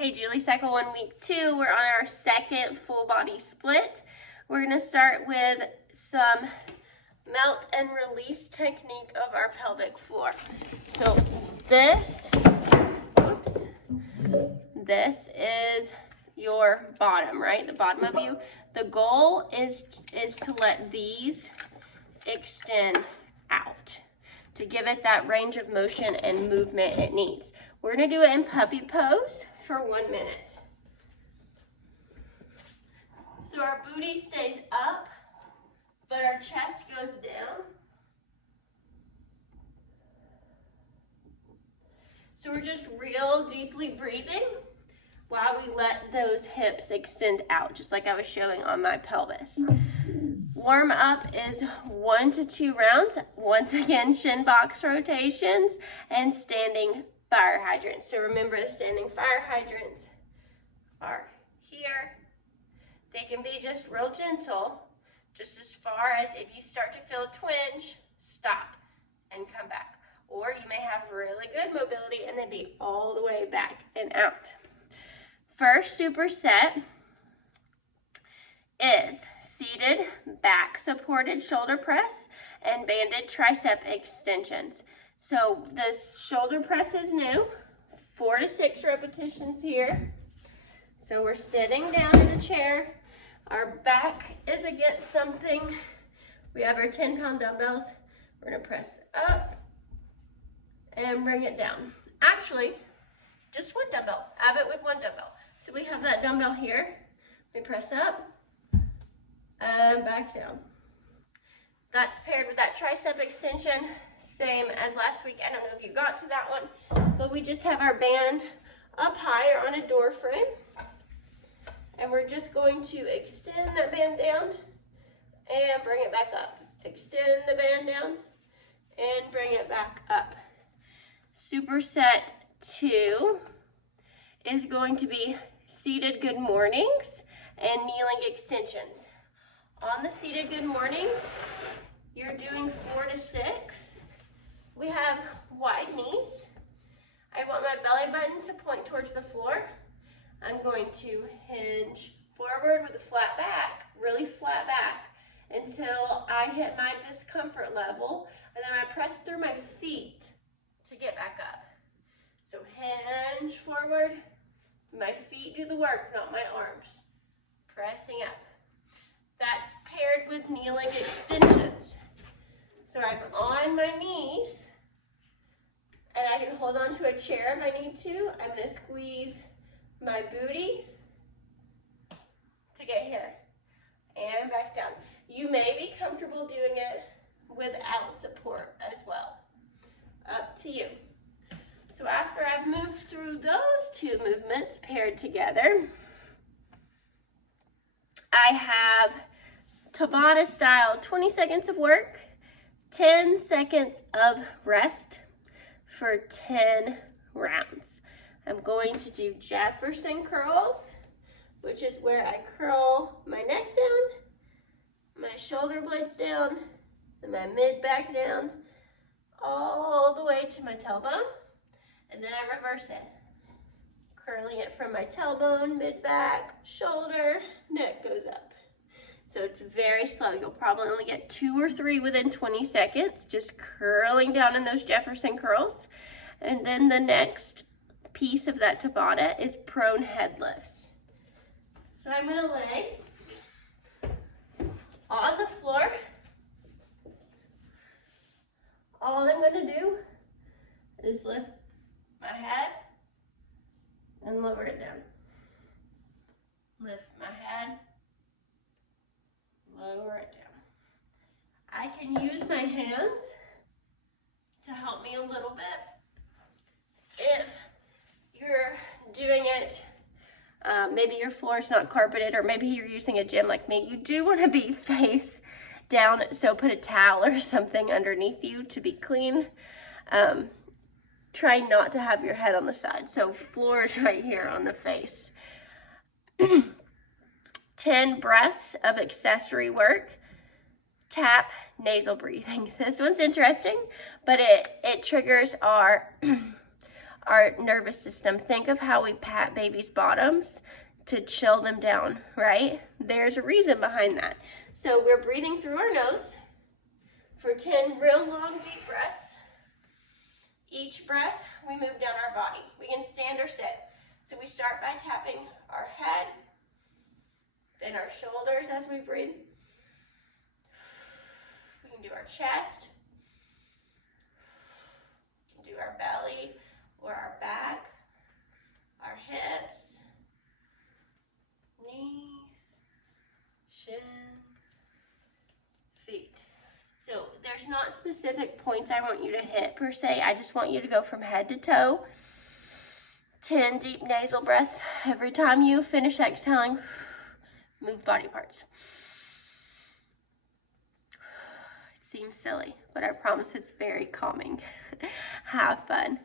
Hey Julie, Cycle 1, Week 2. We're on our second full body split. We're going to start with some melt and release technique of our pelvic floor. So this is your bottom, right? The bottom of you. The goal is to let these extend out to give it that range of motion and movement it needs. We're going to do it in puppy pose for 1 minute. So our booty stays up, but our chest goes down. So we're just real deeply breathing while we let those hips extend out, just like I was showing on my pelvis. Warm up is 1 to 2 rounds. Once again, shin box rotations and standing fire hydrants. So remember, the standing fire hydrants are here. They can be just real gentle, just as far as if you start to feel a twinge, stop and come back. Or you may have really good mobility and then be all the way back and out. First superset is seated back supported shoulder press and banded tricep extensions. So the shoulder press is new, 4 to 6 repetitions here. So we're sitting down in a chair. Our back is against something. We have our 10-pound dumbbells. We're gonna press up and bring it down. Actually, just one dumbbell. Have it with one dumbbell. So we have that dumbbell here. We press up and back down. That's paired with that tricep extension, same as last week. I don't know if you got to that one, but we just have our band up higher on a door frame. And we're just going to extend that band down and bring it back up. Extend the band down and bring it back up. Superset 2 is going to be seated good mornings and kneeling extensions. On the seated good mornings, you're doing 4 to 6. We have wide knees. I want my belly button to point towards the floor. I'm going to hinge forward with a flat back, really flat back, until I hit my discomfort level, and then I press through my feet to get back up. So hinge forward, my feet do the work, not my arms. Pressing up. That's paired with kneeling extensions. So I'm on my knees, and I can hold on to a chair if I need to. I'm going to squeeze my booty to get here and back down. You may be comfortable doing it without support as well. Up to you. So after I've moved through those 2 movements paired together, I have Tabata style 20 seconds of work, 10 seconds of rest for 10 rounds. I'm going to do Jefferson curls, which is where I curl my neck down, my shoulder blades down, and my mid-back down, all the way to my tailbone, and then I reverse it. Curling it from my tailbone, mid-back, shoulder, neck goes up. So it's very slow. You'll probably only get 2 or 3 within 20 seconds, just curling down in those Jefferson curls. And then the next piece of that Tabata is prone head lifts. So I'm going to lay on the floor. All I'm going to do is lift my head and lower it down. Lift my head, lower it down. I can use my hands to help me a little bit. If you're doing it, maybe your floor is not carpeted, or maybe you're using a gym like me, you do want to be face down, so put a towel or something underneath you to be clean. Try not to have your head on the side, so floor is right here on the face. 10 breaths of accessory work. Tap nasal breathing. This one's interesting, but it triggers our our nervous system. Think of how we pat babies' bottoms to chill them down, right? There's a reason behind that. So we're breathing through our nose for 10 real long deep breaths. Each breath, we move down our body. We can stand or sit. So we start by tapping our head, then our shoulders as we breathe. We can do our chest. We can do our belly or our back, our hips, knees, shins, feet. So there's not specific points I want you to hit per se. I just want you to go from head to toe. 10 deep nasal breaths. Every time you finish exhaling, move body parts. It seems silly, but I promise it's very calming. Have fun.